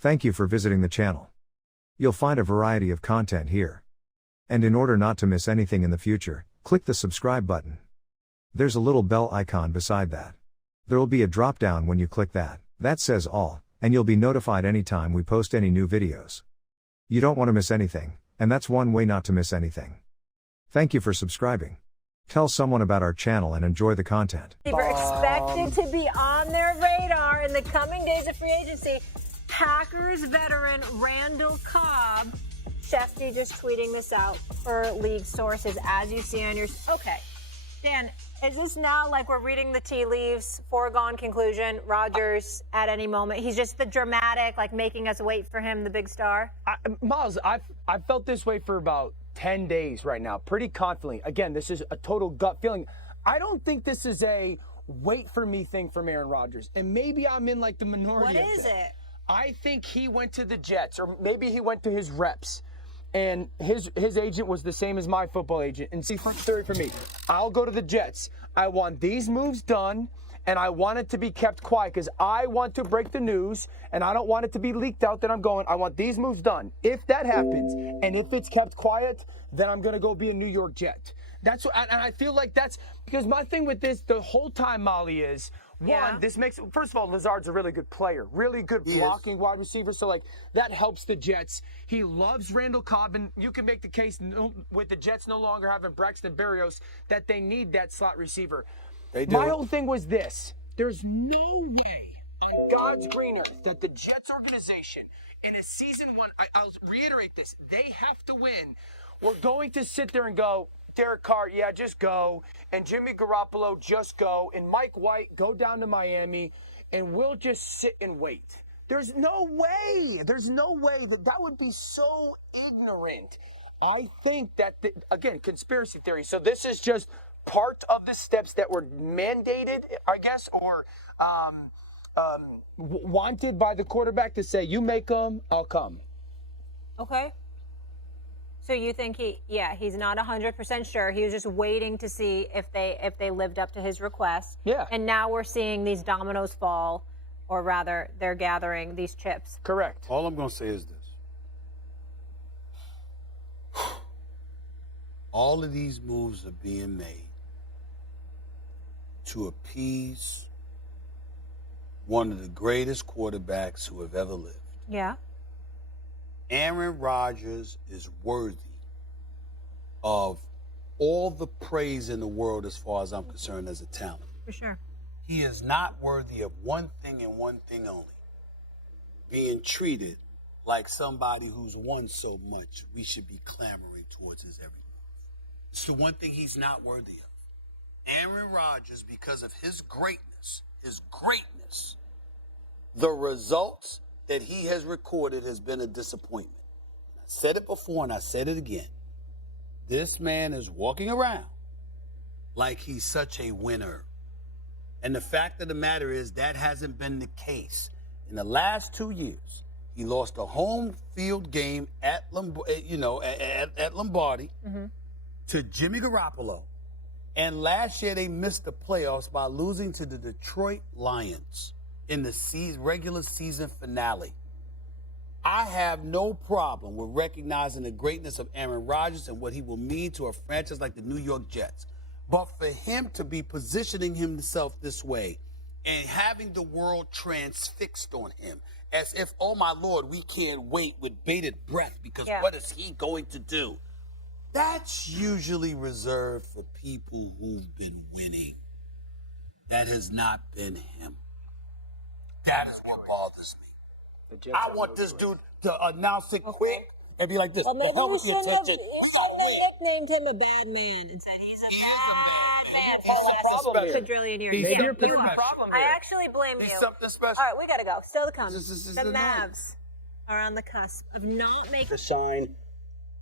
Thank you for visiting the channel. You'll find a variety of content here. And in order not to miss anything in the future, click the subscribe button. There's a little bell icon beside that. There will be a drop down when you click that. That says all, and you'll be notified anytime we post any new videos. You don't want to miss anything, and that's one way not to miss anything. Thank you for subscribing. Tell someone about our channel and enjoy the content. We're expected to be on their radar in the coming days of free agency. Packers veteran Randall Cobb. Schefter just tweeting this out for league sources, as you see on your... Okay, Dan, is this now like we're reading the tea leaves, foregone conclusion, Rodgers at any moment? He's just the dramatic, like making us wait for him, the big star? Miles, I've felt this way for about 10 days right now, pretty confidently. Again, this is a total gut feeling. I don't think this is a wait for me thing from Aaron Rodgers. And maybe I'm in like the minority. What is it? I think he went to the Jets, or maybe he went to his reps. And his agent was the same as my football agent. And see, for me, I'll go to the Jets. I want these moves done, and I want it to be kept quiet because I want to break the news, and I don't want it to be leaked out that I'm going. I want these moves done. If that happens, and if it's kept quiet, then I'm going to go be a New York Jet. That's what, and I feel like that's because my thing with this the whole time, Molly, is this makes, first of all, Lazard's a really good player, really good blocking wide receiver. So like that helps the Jets. He loves Randall Cobb, and you can make the case with the Jets no longer having Braxton Berrios that they need that slot receiver. They do. My whole thing was this: there's no way on God's green earth that the Jets organization in a season one, I'll reiterate this, they have to win. We're going to sit there and go, Derek Carr, yeah, just go. And Jimmy Garoppolo, just go. And Mike White, go down to Miami. And we'll just sit and wait. There's no way. There's no way that would be so ignorant. I think that, again, conspiracy theory. So this is just part of the steps that were mandated, I guess, or wanted by the quarterback to say, you make them, I'll come. Okay. So you think he's not 100% sure. He was just waiting to see if they lived up to his request. Yeah. And now we're seeing these dominoes fall, or rather, they're gathering these chips. Correct. All I'm going to say is this. All of these moves are being made to appease one of the greatest quarterbacks who have ever lived. Yeah. Aaron Rodgers is worthy of all the praise in the world as far as I'm concerned as a talent. For sure. He is not worthy of one thing and one thing only: being treated like somebody who's won so much we should be clamoring towards his every move. It's the one thing he's not worthy of. Aaron Rodgers, because of his greatness, the results that he has recorded has been a disappointment. I said it before and I said it again. This man is walking around like he's such a winner. And the fact of the matter is that hasn't been the case. In the last 2 years, he lost a home field game at Lombardi to Jimmy Garoppolo. And last year they missed the playoffs by losing to the Detroit Lions in the regular season finale. I have no problem with recognizing the greatness of Aaron Rodgers and what he will mean to a franchise like the New York Jets. But for him to be positioning himself this way and having the world transfixed on him as if, oh my Lord, we can't wait with bated breath because what is he going to do? That's usually reserved for people who've been winning. That has not been him. That is what bothers me. I want this dude to announce it quick and be like this. Well, maybe the hell with your attention. nicknamed him a bad man and said he's a bad man. For a quadrillion years. Maybe you're putting the problem I here. actually blame you. He's something special. All right, we got to go. Still to come. This is The the night. Mavs are on the cusp of not making... To sign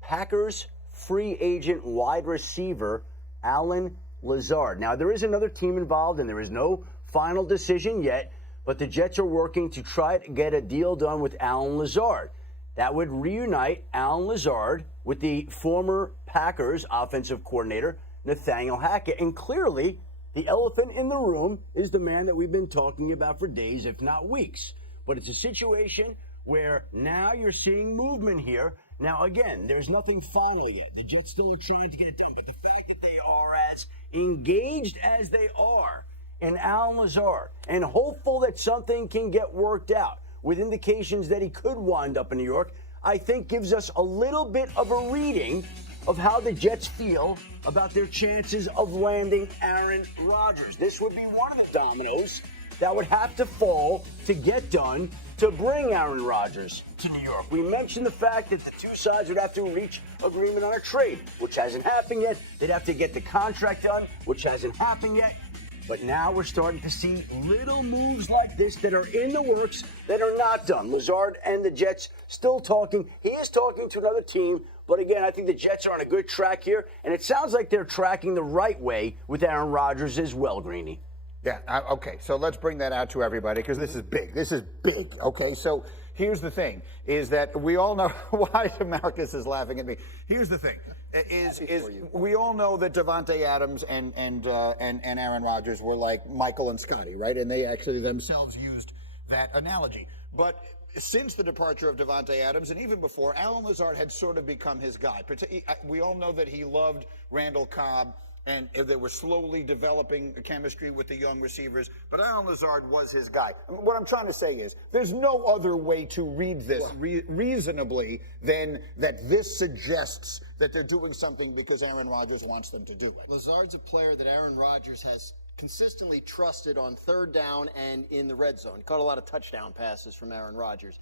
Packers free agent wide receiver Allen Lazard. Now, there is another team involved, and there is no final decision yet, but the Jets are working to try to get a deal done with Allen Lazard. That would reunite Allen Lazard with the former Packers offensive coordinator, Nathaniel Hackett. And clearly, the elephant in the room is the man that we've been talking about for days, if not weeks. But it's a situation where now you're seeing movement here. Now, again, there's nothing final yet. The Jets still are trying to get it done, but the fact that they are as engaged as they are in Alan Lazard and hopeful that something can get worked out with indications that he could wind up in New York, I think gives us a little bit of a reading of how the Jets feel about their chances of landing Aaron Rodgers. This would be one of the dominoes that would have to fall to get done to bring Aaron Rodgers to New York. We mentioned the fact that the two sides would have to reach agreement on a trade, which hasn't happened yet. They'd have to get the contract done, which hasn't happened yet. But now we're starting to see little moves like this that are in the works that are not done. Lazard and the Jets still talking. He is talking to another team. But again, I think the Jets are on a good track here. And it sounds like they're tracking the right way with Aaron Rodgers as well, Greeny. Yeah, okay, so let's bring that out to everybody because this is big. This is big, okay? So here's the thing, is that we all know why Marcus is laughing at me. Here's the thing, is we all know that Davante Adams and Aaron Rodgers were like Michael and Scotty, right? And they actually themselves used that analogy. But since the departure of Davante Adams, and even before, Alan Lazard had sort of become his guy. We all know that he loved Randall Cobb, and they were slowly developing a chemistry with the young receivers, but Alan Lazard was his guy. What I'm trying to say is there's no other way to read this reasonably than that this suggests that they're doing something because Aaron Rodgers wants them to do it. Lazard's a player that Aaron Rodgers has consistently trusted on third down and in the red zone. He caught a lot of touchdown passes from Aaron Rodgers.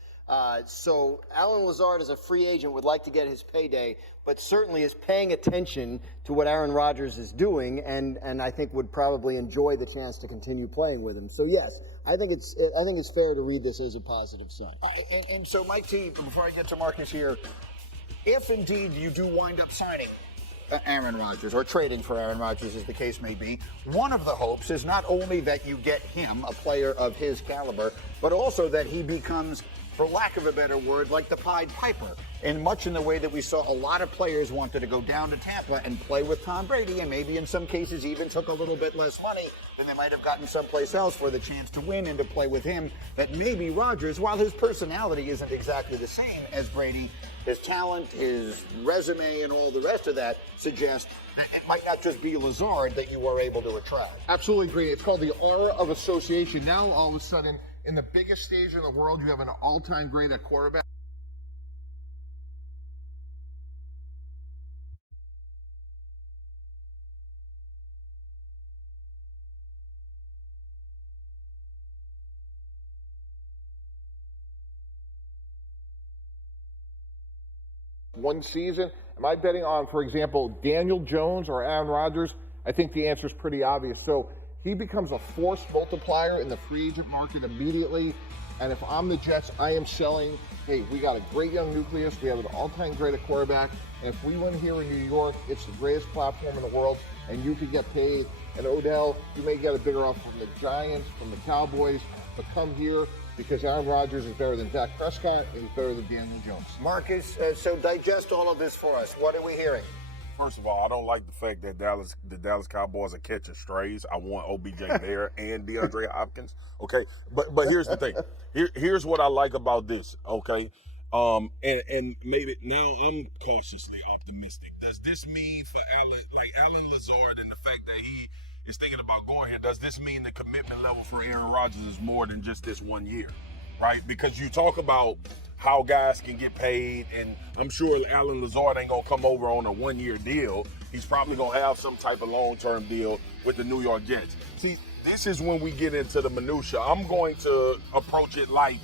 So Alan Lazard, as a free agent, would like to get his payday, but certainly is paying attention to what Aaron Rodgers is doing, and I think would probably enjoy the chance to continue playing with him. So yes, I think it's fair to read this as a positive sign. And so, Mike T, before I get to Marcus here, if indeed you do wind up signing Aaron Rodgers, or trading for Aaron Rodgers as the case may be, one of the hopes is not only that you get him, a player of his caliber, but also that he becomes, for lack of a better word, like the Pied Piper, in much in the way that we saw a lot of players wanted to go down to Tampa and play with Tom Brady, and maybe in some cases even took a little bit less money than they might have gotten someplace else for the chance to win and to play with him, that maybe Rodgers, while his personality isn't exactly the same as Brady, his talent, his resume, and all the rest of that suggest it might not just be Lazard that you are able to attract. Absolutely agree. It's called the aura of association. Now, all of a sudden, in the biggest stage in the world, you have an all-time great at quarterback. One season, am I betting on, for example, Daniel Jones or Aaron Rodgers? I think the answer is pretty obvious. So he becomes a force multiplier in the free agent market immediately. And if I'm the Jets, I am selling, hey, we got a great young nucleus. We have an all-time great at quarterback. And if we win here in New York, it's the greatest platform in the world, and you could get paid. And Odell, you may get a bigger offer from the Giants, from the Cowboys, but come here because Aaron Rodgers is better than Dak Prescott and he's better than Daniel Jones. Marcus, so digest all of this for us. What are we hearing? First of all, I don't like the fact that the Dallas Cowboys are catching strays. I want OBJ there and DeAndre Hopkins. Okay, but here's the thing. Here's what I like about this. Okay, and maybe now I'm cautiously optimistic. Does this mean for Alan Lazard and the fact that he is thinking about going here? Does this mean the commitment level for Aaron Rodgers is more than just this 1 year? Right? Because you talk about how guys can get paid, and I'm sure Alan Lazard ain't gonna come over on a 1 year deal. He's probably gonna have some type of long-term deal with the New York Jets. See, this is when we get into the minutia. I'm going to approach it like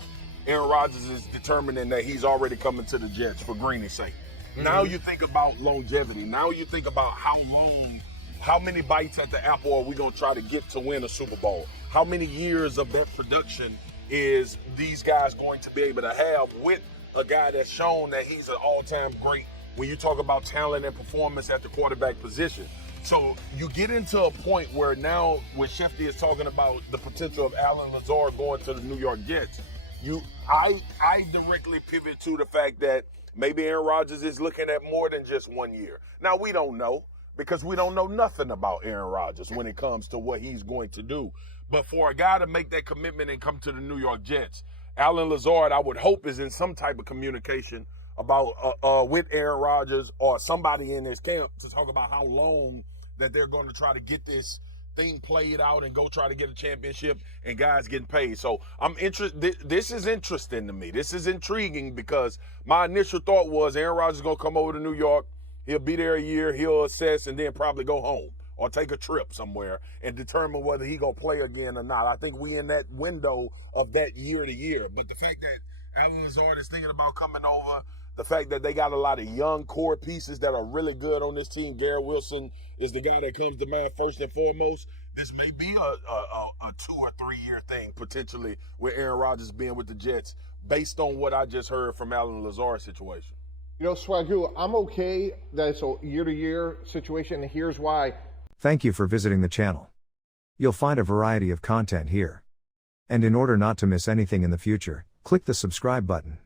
Aaron Rodgers is determining that he's already coming to the Jets for Greeny's sake. Mm-hmm. Now you think about longevity. Now you think about how many bites at the apple are we gonna try to get to win a Super Bowl? How many years of that production is these guys going to be able to have with a guy that's shown that he's an all-time great when you talk about talent and performance at the quarterback position? So you get into a point where now when Schefter is talking about the potential of Alan Lazard going to the New York Jets, I directly pivot to the fact that maybe Aaron Rodgers is looking at more than just 1 year. Now, we don't know because we don't know nothing about Aaron Rodgers when it comes to what he's going to do. But for a guy to make that commitment and come to the New York Jets, Alan Lazard, I would hope, is in some type of communication about with Aaron Rodgers or somebody in his camp to talk about how long that they're going to try to get this thing played out and go try to get a championship and guys getting paid. So I'm interested. This is interesting to me. This is intriguing because my initial thought was Aaron Rodgers is going to come over to New York. He'll be there a year. He'll assess and then probably go home or take a trip somewhere and determine whether he going to play again or not. I think we in that window of that year to year. But the fact that Alan Lazard is thinking about coming over, the fact that they got a lot of young core pieces that are really good on this team. Garrett Wilson is the guy that comes to mind first and foremost. This may be a 2 or 3 year thing potentially with Aaron Rodgers being with the Jets based on what I just heard from Alan Lazard's situation. You know, Swagoo, I'm okay that it's a year-to-year situation, and here's why. Thank you for visiting the channel. You'll find a variety of content here. And in order not to miss anything in the future, click the subscribe button.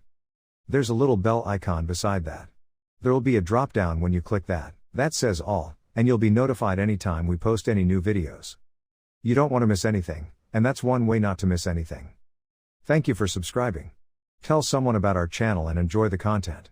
There's a little bell icon beside that. There will be a drop down when you click that. That says all, and you'll be notified anytime we post any new videos. You don't want to miss anything, and that's one way not to miss anything. Thank you for subscribing. Tell someone about our channel and enjoy the content.